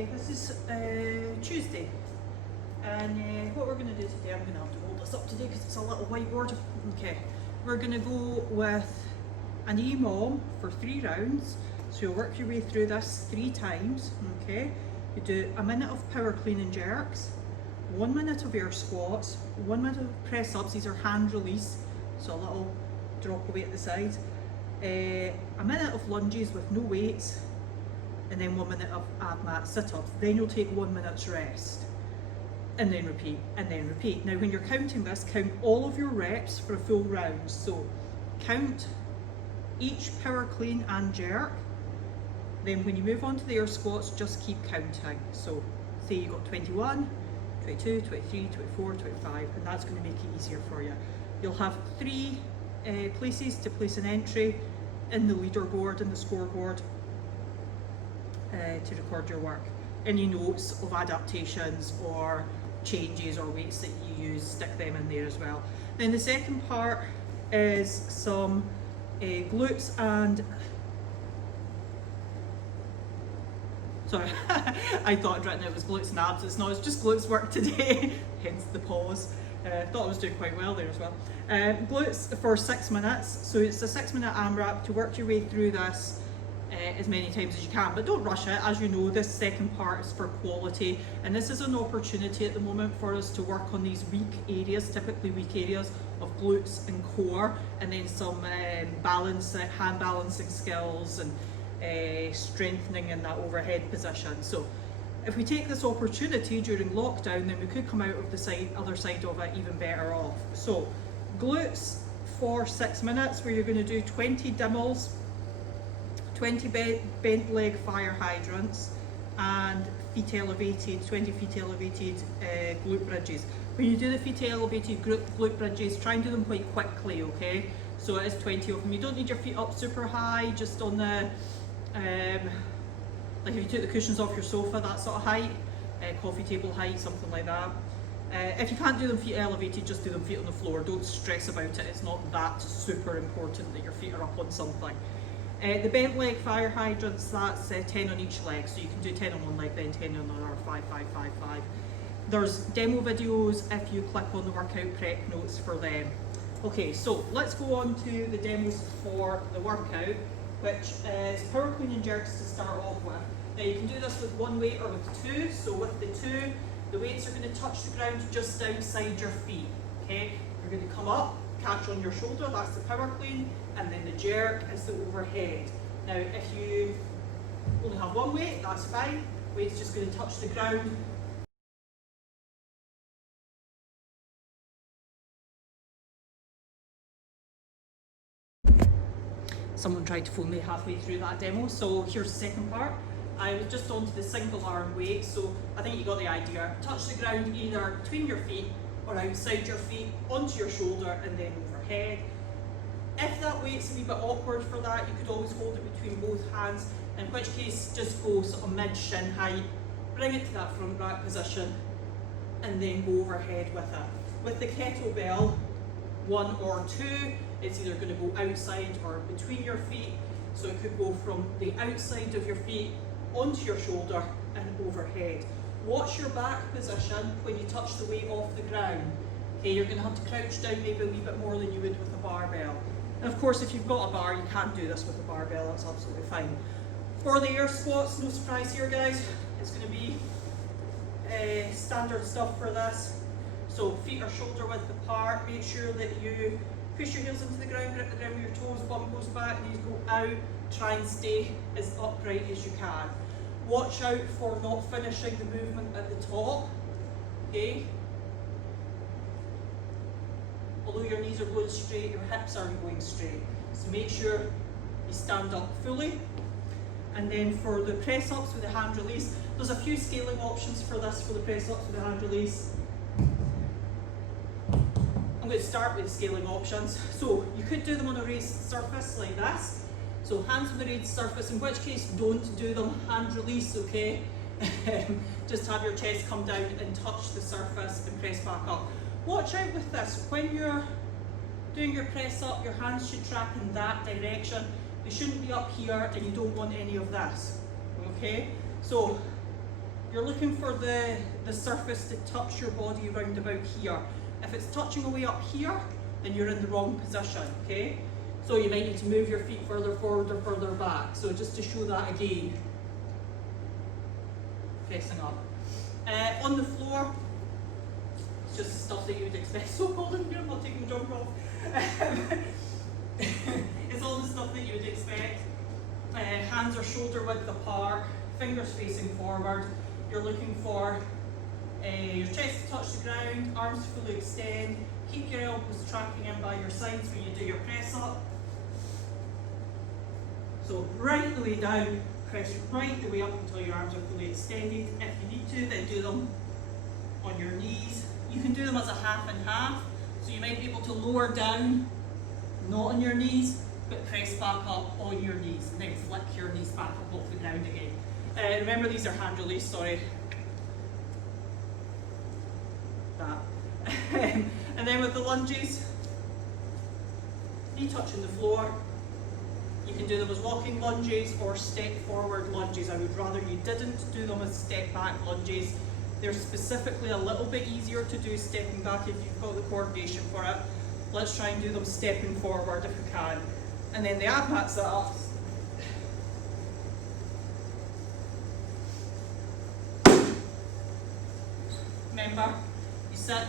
Okay, this is Tuesday, and what we're going to do today, I'm going to have to hold this up today because it's a little whiteboard. Okay, we're going to go with an EMOM for 3 rounds, so you'll work your way through this 3 times. Okay, you do a minute of power clean and jerks, 1 minute of air squats, 1 minute of press ups, these are hand release, so a little drop away at the side, a minute of lunges with no weights, and then 1 minute of ab mat sit-ups. Then you'll take 1 minute's rest, and then repeat, and then repeat. Now when you're counting this, count all of your reps for a full round. So count each power clean and jerk. Then when you move on to the air squats, just keep counting. So say you got 21, 22, 23, 24, 25, and that's going to make it easier for you. You'll have 3 places to place an entry in the leaderboard, in the scoreboard, to record your work. Any notes of adaptations or changes or weights that you use, stick them in there as well. Then the second part is some glutes and sorry, I thought I'd written it was glutes and abs. It's not, it's just glutes work today, hence the pause. Thought I was doing quite well there as well. Glutes for 6 minutes, so it's a 6-minute AMRAP to work your way through this as many times as you can, but don't rush it. As you know, this second part is for quality, and this is an opportunity at the moment for us to work on these weak areas, typically weak areas of glutes and core, and then some balance, hand balancing skills and strengthening in that overhead position. So if we take this opportunity during lockdown, then we could come out of the other side of it even better off. So glutes for 6 minutes, where you're going to do 20 dimmels, 20 bent leg fire hydrants, and feet elevated, 20 feet elevated glute bridges. When you do the feet elevated glute bridges, try and do them quite quickly, okay? So it is 20 of them. You don't need your feet up super high, just on the, like if you took the cushions off your sofa, that sort of height, coffee table height, something like that. If you can't do them feet elevated, just do them feet on the floor. Don't stress about it. It's not that super important that your feet are up on something. The bent leg fire hydrants, that's 10 on each leg, so you can do 10 on one leg, then 10 on another, 5, 5, 5, 5. There's demo videos if you click on the workout prep notes for them. Okay, so let's go on to the demos for the workout, which is power clean and jerks to start off with. Now you can do this with 1 weight or with 2, so with the 2, the weights are going to touch the ground just outside your feet, okay? You're going to come up, catch on your shoulder, that's the power clean, and then the jerk is the overhead. Now if you only have 1 weight, that's fine, weight's just going to touch the ground. Someone tried to phone me halfway through that demo, so here's the second part. I was just onto the single arm weight, so I think you got the idea. Touch the ground either between your feet or outside your feet, onto your shoulder, and then overhead. If that weight's a wee bit awkward for that, you could always hold it between both hands, in which case just go sort of mid-shin height, bring it to that front rack position, and then go overhead with it. With the kettlebell, 1 or 2, it's either going to go outside or between your feet, so it could go from the outside of your feet onto your shoulder and overhead. Watch your back position when you touch the weight off the ground. Okay, you're going to have to crouch down maybe a wee bit more than you would with a barbell. And of course, if you've got a bar, you can't do this with a barbell, that's absolutely fine. For the air squats, no surprise here guys, it's going to be standard stuff for this. So feet are shoulder width apart, make sure that you push your heels into the ground, grip the ground with your toes, bum goes back, knees go out, try and stay as upright as you can. Watch out for not finishing the movement at the top, okay? Although your knees are going straight, your hips aren't going straight. So make sure you stand up fully. And then for the press ups with the hand release, there's a few scaling options for this, for the press ups with the hand release. I'm going to start with the scaling options. So you could do them on a raised surface like this. So hands on the raised surface, in which case don't do them hand release, okay? Just have your chest come down and touch the surface and press back up. Watch out with this, when you're doing your press up, your hands should track in that direction. They shouldn't be up here, and you don't want any of this, okay? So you're looking for the surface to touch your body around about here. If it's touching away up here, then you're in the wrong position, okay? So you might need to move your feet further forward or further back. So just to show that again, pressing up. On the floor, it's just the stuff that you would expect. So cold in here, I'm not taking the jumper off. It's all the stuff that you would expect. Hands are shoulder width apart, fingers facing forward. You're looking for your chest to touch the ground, arms to fully extend. Keep your elbows tracking in by your sides when you do your press up. So right the way down, press right the way up until your arms are fully extended. If you need to, then do them on your knees. You can do them as a half and half. So you might be able to lower down, not on your knees, but press back up on your knees, and then flick your knees back up off the ground again. Remember, these are hand released, sorry. That. And then with the lunges, knee touching the floor. You can do them as walking lunges or step forward lunges. I would rather you didn't do them as step back lunges. They're specifically a little bit easier to do stepping back if you've got the coordination for it. Let's try and do them stepping forward if we can. And then the ab mat sit-ups. Remember, you sit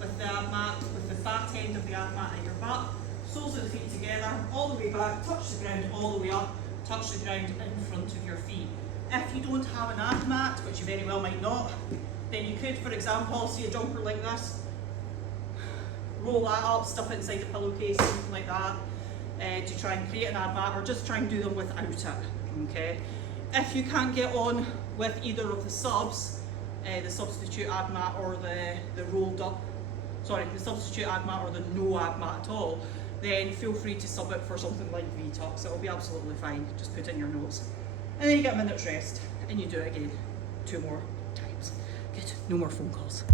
with the ab mat, with the fat end of the ab mat at your butt, soles of the feet together, all the way back, touch the ground, all the way up, touch the ground in front of your feet. If you don't have an ab mat, which you very well might not, then you could, for example, see a jumper like this, roll that up, stuff it inside a pillowcase, something like that, to try and create an ab mat, or just try and do them without it, okay? If you can't get on with either of the subs, the substitute ab mat or the rolled up, the substitute ab mat or the no ab mat at all, then feel free to sub it for something like V-tucks. It'll be absolutely fine. Just put in your notes. And then you get a minute's rest and you do it again 2 more times. Good, no more phone calls.